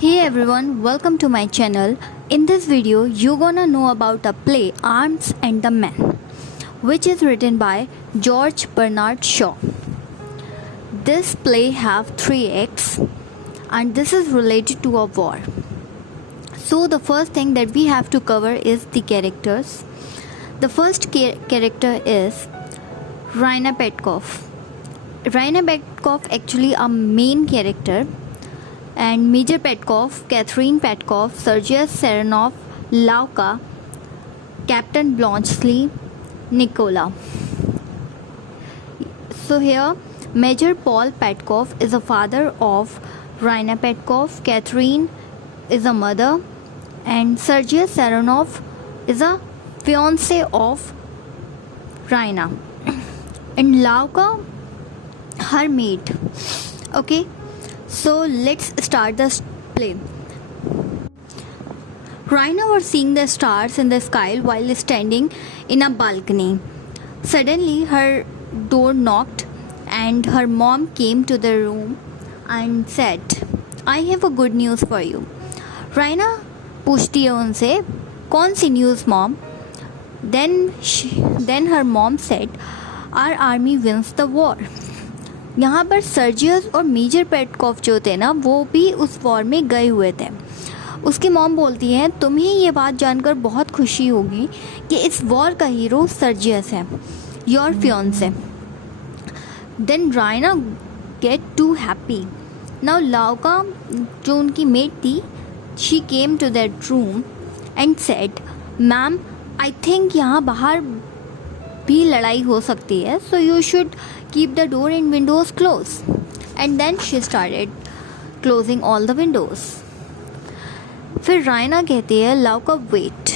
Hey everyone, welcome to my channel. In this video, you're gonna know about a play Arms and the Men, which is written by George Bernard Shaw. This play have 3 acts and this is related to a war. So the first thing that we have to cover is the characters. The first character is Raina Petkov. Raina Petkov actually a main character, and Major Petkov, Catherine Petkov, Sergei Serenov, Lauka, Captain Bluntschli, Nikola. So here Major Paul Petkov is a father of Raina Petkov, Catherine is a mother, and Sergei Serenov is a fiance of Raina, and Lauka her maid. Okay, so let's start the play. Raina was seeing the stars in the sky while standing in a balcony. Suddenly her door knocked and her mom came to the room and said, I have a good news for you. Raina पूछती है उनसे, कौन सी news mom? Then her mom said, our army wins the war. यहाँ पर Sergius और major Petkoff जो थे ना, वो भी उस वॉर में गए हुए थे. उसकी मॉम बोलती हैं, तुम्हें ये बात जानकर बहुत खुशी होगी कि इस वॉर का हीरो सर्जियस है, your fiance. Then Raina get to happy. Now Louka जो उनकी मेट थी, she came to that room and said, ma'am I think यहाँ बाहर भी लड़ाई हो सकती है, so you should keep the door and windows closed. And then she started closing all the windows. फिर रायना कहती है, Louka wait,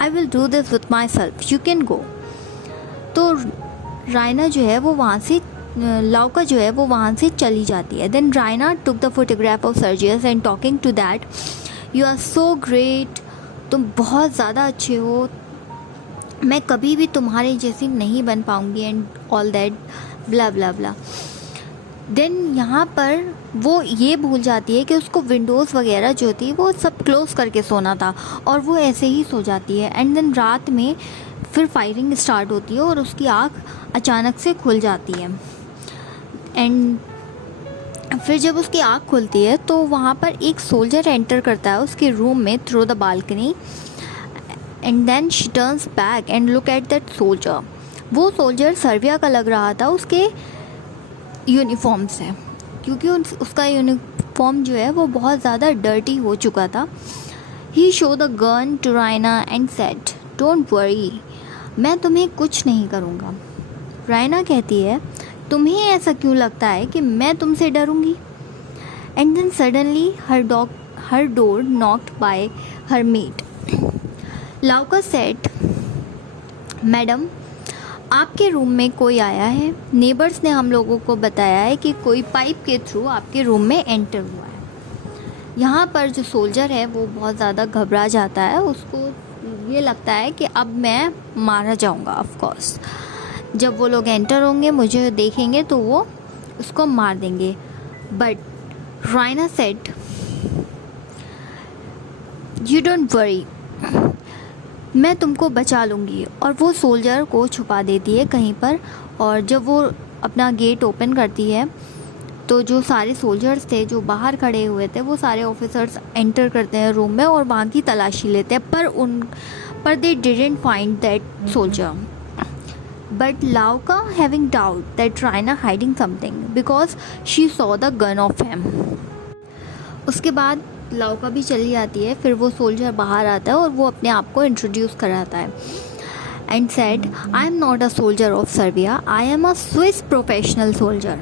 I will do this with my myself कैन गो. तो रायना जो है वो वहाँ से लाउका जो है वो वहाँ से चली जाती है. Then Raina took the photograph of Sergius and talking to that, you are so great, तुम बहुत ज़्यादा अच्छे हो, मैं कभी भी तुम्हारे जैसी नहीं बन पाऊँगी and all that blah blah blah. Then यहाँ पर वो ये भूल जाती है कि उसको विंडोज़ वगैरह जो थी वो सब क्लोज़ करके सोना था, और वो ऐसे ही सो जाती है. एंड देन रात में फिर फायरिंग स्टार्ट होती है और उसकी आँख अचानक से खुल जाती है. एंड फिर जब उसकी आँख खुलती है तो वहाँ पर एक सोल्जर एंटर करता है उसके रूम में through the balcony. And then she turns back and look at that soldier. वो सोल्जर सर्बिया का लग रहा था उसके यूनिफॉर्म से, क्योंकि उसका यूनिफॉर्म जो है वो बहुत ज़्यादा डर्टी हो चुका था. He show the gun to Raina and said, don't worry, मैं तुम्हें कुछ नहीं करूँगा. रायना कहती है, तुम्हें ऐसा क्यों लगता है कि मैं तुमसे डरूँगी? And then suddenly her door knocked by her maid. Louka said, madam आपके रूम में कोई आया है. नेबर्स ने हम लोगों को बताया है कि कोई पाइप के थ्रू आपके रूम में एंटर हुआ है. यहाँ पर जो सोल्जर है वो बहुत ज़्यादा घबरा जाता है. उसको ये लगता है कि अब मैं मारा जाऊँगा. ऑफ कोर्स जब वो लोग एंटर होंगे, मुझे देखेंगे तो वो उसको मार देंगे. But Raina said, you don't worry, मैं तुमको बचा लूँगी. और वो सोल्जर को छुपा देती है कहीं पर. और जब वो अपना गेट ओपन करती है तो जो सारे सोल्जर्स थे जो बाहर खड़े हुए थे, वो सारे ऑफिसर्स एंटर करते हैं रूम में और वहाँ की तलाशी लेते हैं. पर they didn't find that soldier. But Louka having doubt that Raina hiding something because she saw the gun of him. उसके बाद लाउका भी चली जाती है. फिर वो सोल्जर बाहर आता है और वो अपने आप को इंट्रोड्यूस कराता है and said, I am not a soldier of Serbia, I am a Swiss professional soldier.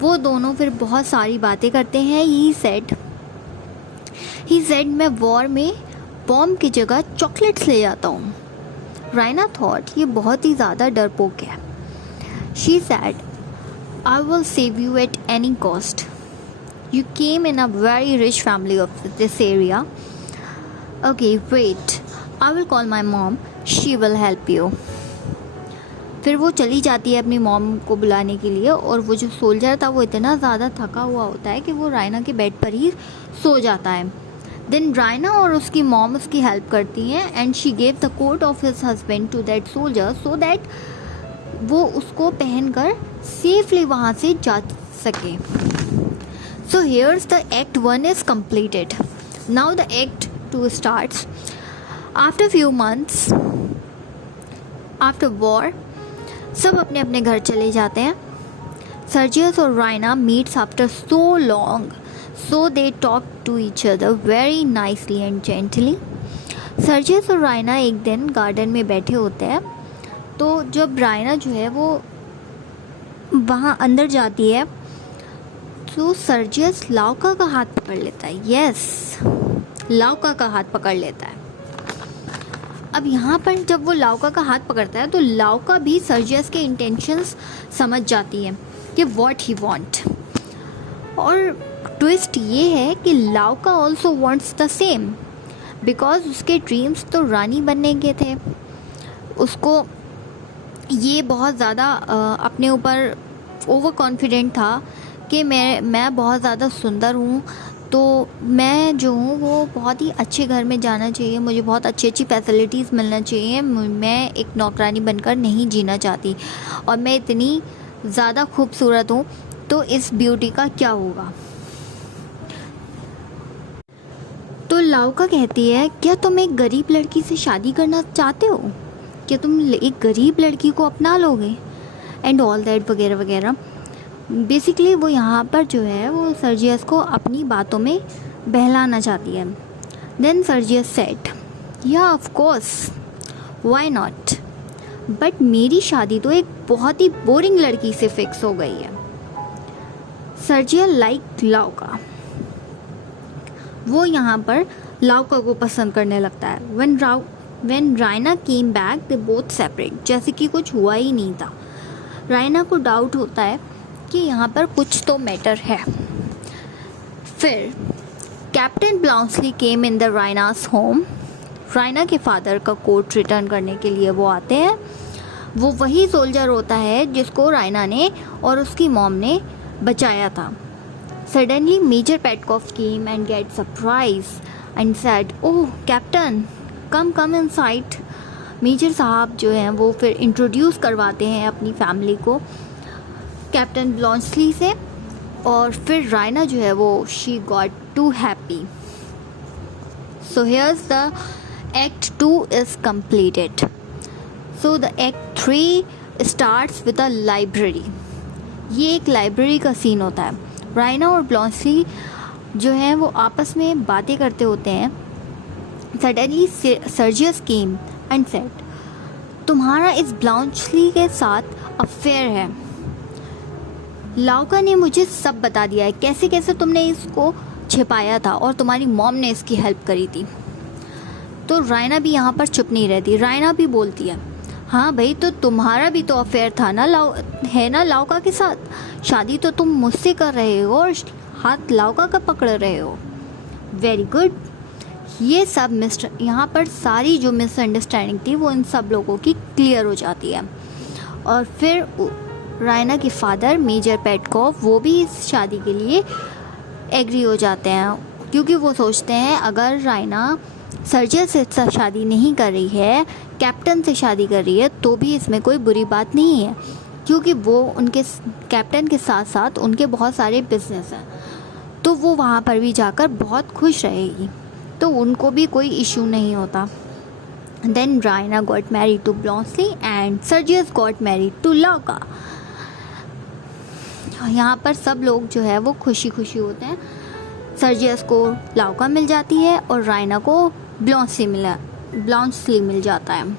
वो दोनों फिर बहुत सारी बातें करते हैं. ही सेड मैं वॉर में बॉम्ब की जगह चॉकलेट्स ले जाता हूँ. रायना थॉट ये बहुत ही ज़्यादा डरपोक है. She said, I will save you at any cost. You came in a very rich family of this area. Okay, wait. I will call my mom. She will help you. फिर वो चली जाती है अपनी मॉम को बुलाने के लिए, और वो जो सोल्जर था वो इतना ज़्यादा थका हुआ होता है कि वो रायना के बेड पर ही सो जाता है। देन रायना और उसकी मॉम उसकी हेल्प करती हैं and she gave the coat of his husband to that soldier so that वो उसको पहनकर सेफली वहाँ से जा सके। So here's the act 1 is completed. Now the act 2 starts. After few months, after war, सब अपने अपने घर चले जाते हैं। सर्जियस और Raina meets after so long, so they talk to each other very nicely and gently. Sergius और Raina एक दिन गार्डन में बैठे होते हैं, तो जब रायना जो है वो वहाँ अंदर जाती है तो सर्जियस लाउका का हाथ पकड़ लेता है। यस, लाउका का हाथ पकड़ लेता है। अब यहाँ पर जब वो लाउका का हाथ पकड़ता है तो लाउका भी सर्जियस के इंटेंशंस समझ जाती है कि व्हाट ही वांट, और ट्विस्ट ये है कि Louka also wants the same, because उसके ड्रीम्स तो रानी बनने के थे। उसको ये बहुत ज़्यादा अपने ऊपर ओवर कॉन्फिडेंट था कि मैं बहुत ज़्यादा सुंदर हूँ, तो मैं जो हूँ वो बहुत ही अच्छे घर में जाना चाहिए, मुझे बहुत अच्छी अच्छी फैसिलिटीज़ मिलना चाहिए, मैं एक नौकरानी बनकर नहीं जीना चाहती, और मैं इतनी ज़्यादा खूबसूरत हूँ तो इस ब्यूटी का क्या होगा। तो लाउका कहती है, क्या तुम एक गरीब लड़की से शादी करना चाहते हो, क्या तुम एक गरीब लड़की को अपना लोगे, एंड ऑल दैट वगैरह वगैरह। बेसिकली वो यहाँ पर जो है वो सर्जियस को अपनी बातों में बहलाना चाहती है। देन सर्जियस सेड, या of course, why not, but मेरी शादी तो एक बहुत ही बोरिंग लड़की से फिक्स हो गई है। सर्जियस लाइक लाउका, वो यहाँ पर लाउका को पसंद करने लगता है। When Raina came back they both separate, जैसे कि कुछ हुआ ही नहीं था। रायना को डाउट होता है कि यहाँ पर कुछ तो मैटर है। फिर captain Bluntschli came in the Raina's home. Raina के फादर का कोट रिटर्न करने के लिए वो आते हैं। वो वही सोल्जर होता है जिसको रायना ने और उसकी मॉम ने बचाया था। Suddenly Major Petkoff came and get surprise and said, oh captain, come inside. Major साहब जो हैं वो फिर इंट्रोड्यूस करवाते हैं अपनी फैमिली को कैप्टन ब्लाउंसली से, और फिर रायना जो है वो she got too happy. So here's the act 2 is completed. So the act 3 starts with a library. ये एक लाइब्रेरी का सीन होता है। रायना और ब्लाउंसली जो है वो आपस में बातें करते होते हैं। Suddenly Sergius came and said, तुम्हारा इस ब्लाउंसली के साथ अफेयर है। लाउका ने मुझे सब बता दिया है, कैसे कैसे तुमने इसको छिपाया था और तुम्हारी मॉम ने इसकी हेल्प करी थी। तो रायना भी यहाँ पर चुप नहीं रहती। रायना भी बोलती है, हाँ भाई, तो तुम्हारा भी तो अफेयर था ना लाउका के साथ। शादी तो तुम मुझसे कर रहे हो और हाथ लाउका का पकड़ रहे हो। Very good. ये सब यहाँ पर सारी जो मिसअंडरस्टैंडिंग थी वो इन सब लोगों की क्लियर हो जाती है। और फिर रायना के फादर मेजर पेटकॉफ वो भी इस शादी के लिए एग्री हो जाते हैं, क्योंकि वो सोचते हैं अगर रायना सर्जियस से शादी नहीं कर रही है, कैप्टन से शादी कर रही है, तो भी इसमें कोई बुरी बात नहीं है, क्योंकि वो उनके कैप्टन के साथ साथ उनके बहुत सारे बिजनेस हैं, तो वो वहाँ पर भी जाकर बहुत खुश रहेगी, तो उनको भी कोई इशू नहीं होता। Then Raina got married to Bluntschli and Sergius got married to Louka. यहाँ पर सब लोग जो है वो खुशी खुशी होते हैं। सर्जियस को लाउका मिल जाती है और रायना को ब्लाउंसली मिल जाता है।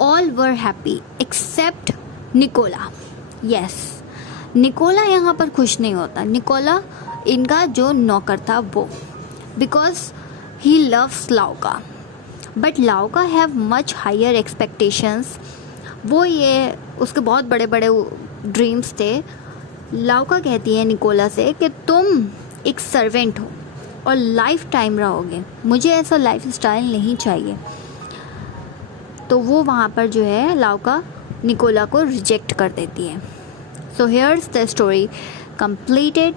All were happy except Nicola. Yes, Nicola यहाँ पर खुश नहीं होता। निकोला इनका जो नौकर था वो, because he loves Louka, but Louka have much higher expectations. वो ये उसके बहुत बड़े बड़े ड्रीम्स थे। लाउका कहती है निकोला से कि तुम एक सर्वेंट हो और लाइफ टाइम रहोगे, मुझे ऐसा लाइफ स्टाइल नहीं चाहिए। तो वो वहाँ पर जो है लाउका निकोला को रिजेक्ट कर देती है। सो हेयर्स द स्टोरी completed.